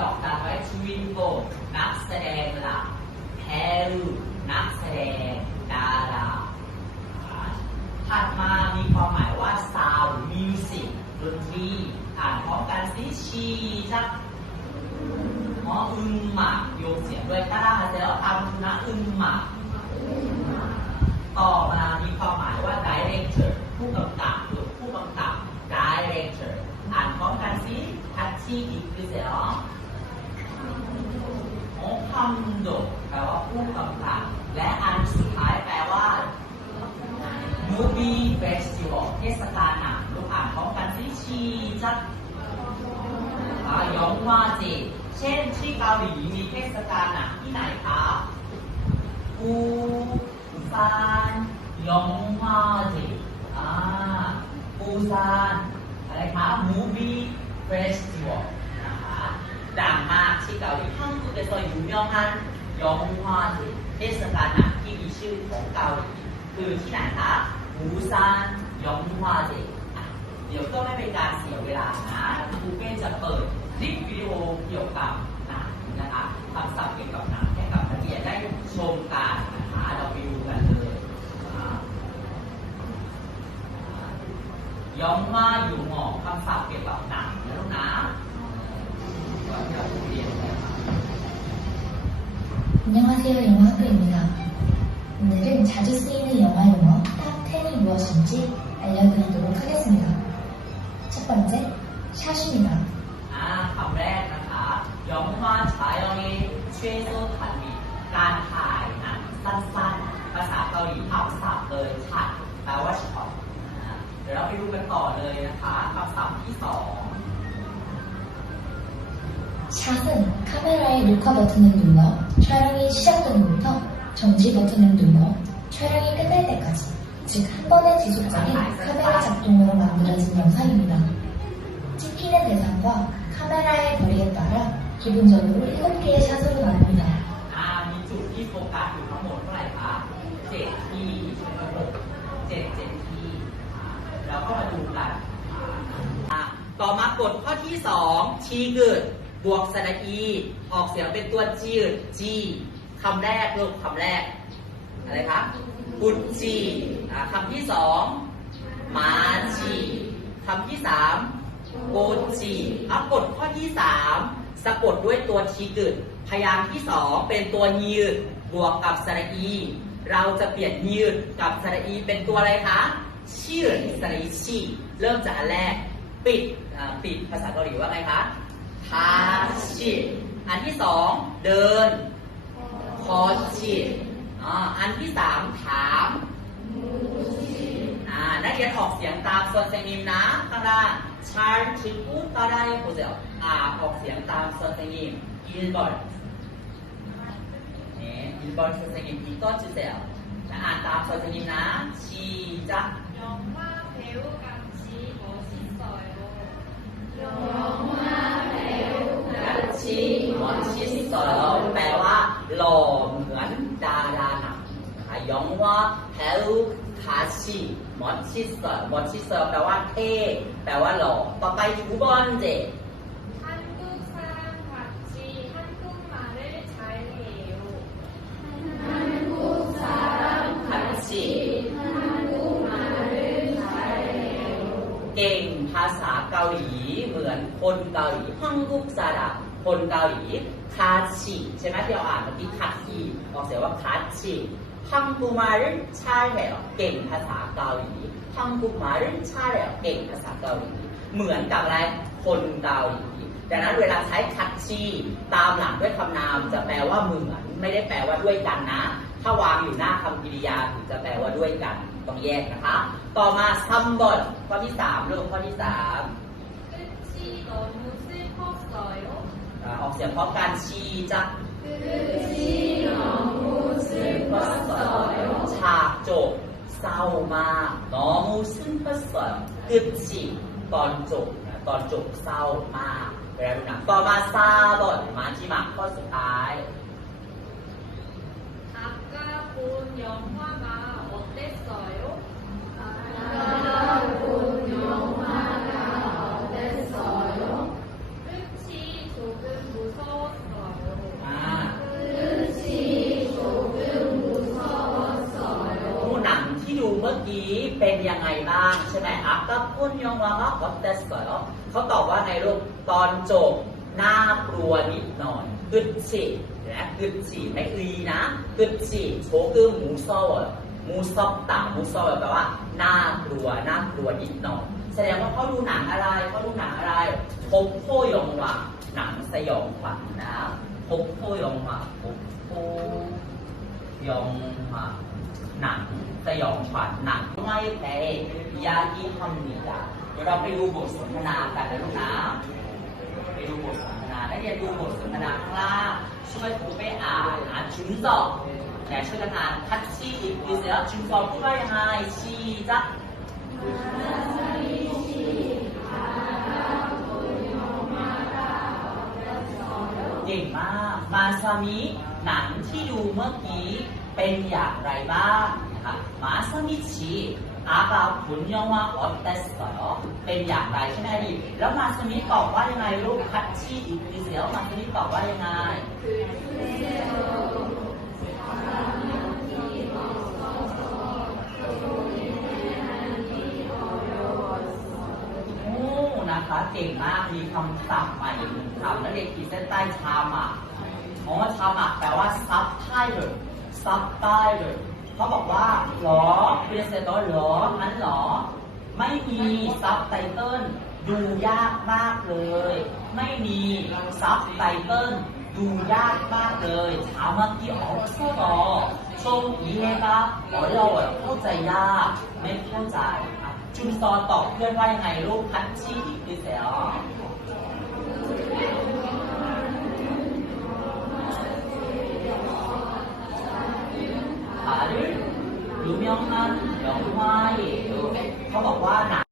ดอกตาไว้ทวินโบนักแสดงหลักแฮรูนักแสดงดาราถัดมามีความหมายว่าซาวมิวสิกดนตรีอ่านพร้อมกันสิชีจักหมออึมหมากโยกเสียงด้วยก็ได้แต่แล้วทำนะอึมหมาก ต่อมามีความหมายว่า director ผู้กำกับหรือผู้กำกับ director อ่านพร้อมกันสิทัชชี่อีกคือเสียงำโดแปลว่าผู้กำกับและอันสุดท้ายแปลว่า movie festival เทศกาลหนังลูกอ่านพร้อมกันสิชีจักยองว่าจีเช่นที่เกาหลีมีเทศกาลหนังที่ไหนครับปูซานยองฮาจิอ่าปูซานอะไรคะ movie festival ดังมากที่เกาหลีท่องคือเป็นตัวอยู่ยองฮันยองฮวาที่เทศกาลหนังที่มีชื่อของเกาหลีคือที่ไหนคะบูซานยองฮวาเจเดี๋ยวก็ไม่เป็นการเสียเวลานะครูเป้จะเปิดคลิปวิดีโอเกี่ยวกับ 안녕하세요. 영어학교입니다. 오늘은 자주 쓰이는 영화 용어 탑 10이 무엇인지 알려드리도록 하겠습니다. 첫 번째, 샷입니다. อ่าคำแรกนะคะยองมาฉายองเอช่วยโซทันมีการถ่ายหนังสั้นๆ ภาษาเกาหลีทับศัพท์เลยชัดแปลว่าช็อตนะเดี๋ยวเราไปดูกันต่อเลยนะคะคำศัพท์ที่สอง 샷은 카메라의 녹화 버튼을 눌러 촬영이 시작되는부터 정지 버튼을 눌러 촬영이 끝날 때까지, 즉 한 번의 지속적인 카메라 작동으로 만들어진 영상입니다. 찍히는 대상과 카메라의 거리에 따라 기본적으로 7개의 샷으로 나눕니다. อ่ามีจุดที่โฟกัสอยู่ทั้งหมดเท่าไหร่คะเจ็ดที่ทั้งหมดเจ็ดเจ็ดที่อ่าเราก็มาดูกันอ่าต่อมากฎข้อที่สองชีเกิด บวกสระอี ออกเสียงเป็นตัวจีดจีคำแรกลูกคำแรก อะไรคะกุดจีคำที่สองมาจีคำที่สามโกจีอะกฎข้อที่สามสะกดด้วยตัวทีกึดพยางค์ที่สองเป็นตัวยืดบวกกับสระอี เราจะเปลี่ยนยืดกับสระอีเป็นตัวอะไรคะชื่อสระอีชีเริ่มจากอันแรก ปิดปิดภาษาเกาหลีว่าไงคะ พาชิอันที่สองเดินคอชิอันที่สามถามนักเรียนออกเสียงตามส่วนเซนิมนะตาราชาร์ชิปุตาราโคเซลออกเสียงตามส่วนเซนิมอิลบอลเนี่ยอิลบอลส่วนเซนิมอีกต้นจุดเซลอ่านตามส่วนเซนิมนะชีจะยองว่าเพลวกังชีโมชิซอยโยองว่า ชีหมอนชิสเซอร์แปลว่าหล่อเหมือนดาราหนังนะคะยองว่าแฮลคาชีหมอนชิสเซอร์หมอนชิสเซอร์แปลว่าเท่แปลว่าหล่อต่อไปทูบอลเจ 한국 사람 같이 한국말을 잘해요. คันชีเก่งภาษาเกาหลีเหมือนคนเกาหลีฮังกุกซาดะ คนเกาหลีคาชิใช่ไหมที่เราอ่านเมื่อกี้คาชีออกเสียงว่าคาชิฮังกูมาร์ใช่แหวเก่งภาษาเกาหลีฮังกูมาร์ใช่แหวเก่งภาษาเกาหลี เหมือนกับอะไร คนเกาหลีดังนั้นเวลาใช้คาชีตามหลังด้วยคำนามจะแปลว่าเหมือนไม่ได้แปลว่าด้วยกันนะ ถ้าวางอยู่หน้าคำกริยาถึงจะแปลว่าด้วยกันต้องแยกนะคะ ต่อมาซัมบอดข้อที่สามลูกข้อที่สาม ออกเสียงพร้อมกันชีจะฉากจบเศร้ามากนองมูซึ่งประเสริกึดชีตอนจบนะตอนจบเศร้ามากเวลาดูหนังต่อมาซาบอดมาจิมักข้อสุดท้ายทักกาคูนยองว่ามาอกเต็กสอยื่อกี้เป็นยังไงบ้างใช่ไหมอาก็พุ่นยองวาก็อตเตสเอเขาตอบว่าในรูปตอนจบน่ากลัวนิดหน่อยกึดฉีนะกึดฉีไม่อีนะกึดฉีโชคือหมูซอหมูซอบต่างหมูซอแปลว่าน่ากลัวน่ากลัวนิดหน่อยแสดงว่าเขาดูหนังอะไรเขาดูหนังอะไรพบโพยองวาหนังสยองขวัญนะพบโพยองวาพบโพ ยองมาหนังสยองขวัญหนังไม่แพ้ยาที่ทำดีดาเดี๋ยวเราไปดูบทสนทนากันนะลูกนะไปดูบทสนทนาแล้วเรียนดูบทสนทนาข้างล่างช่วยครูไปอ่านอ่านจุนจอกเนี่ช่วยกันอ่านทัชชี่อีกทีเสียจุนจอกพูดว่ายังไงชีจัก เก่งมาก มาซามิหนังที่ดูเมื่อกี้เป็นอย่างไรบ้างนะคะมาซามิชิอาบาผลยองว่าออสเตสเอเป็นอย่างไรใช่ไหมดิแล้วมาซามิตอบว่ายังไงลูกคัตชี่อีกทีเสียวมาซามิตอบว่ายังไง นะคะเก่งมากมีคำศัพท์ใหม่หนึ่งคำแล้วเด็กขีดเส้นใต้ชาหมักอ๋อชามักแปลว่าซับไทเลยซับไทเลยเขาบอกว่าหรอเรียนเสร็จแล้วหรองั้นหรอ ไม่มีซับไตเติลดูยากมากเลย ไม่มีซับไตเติลดูยากมากเลยถามว่าที่ออกซอชงอีเฮกะอ๋อเราอะเข้าใจยากไม่เข้าใจจุนซอตอบเพื่อนว่ายังไงลูกพัชชี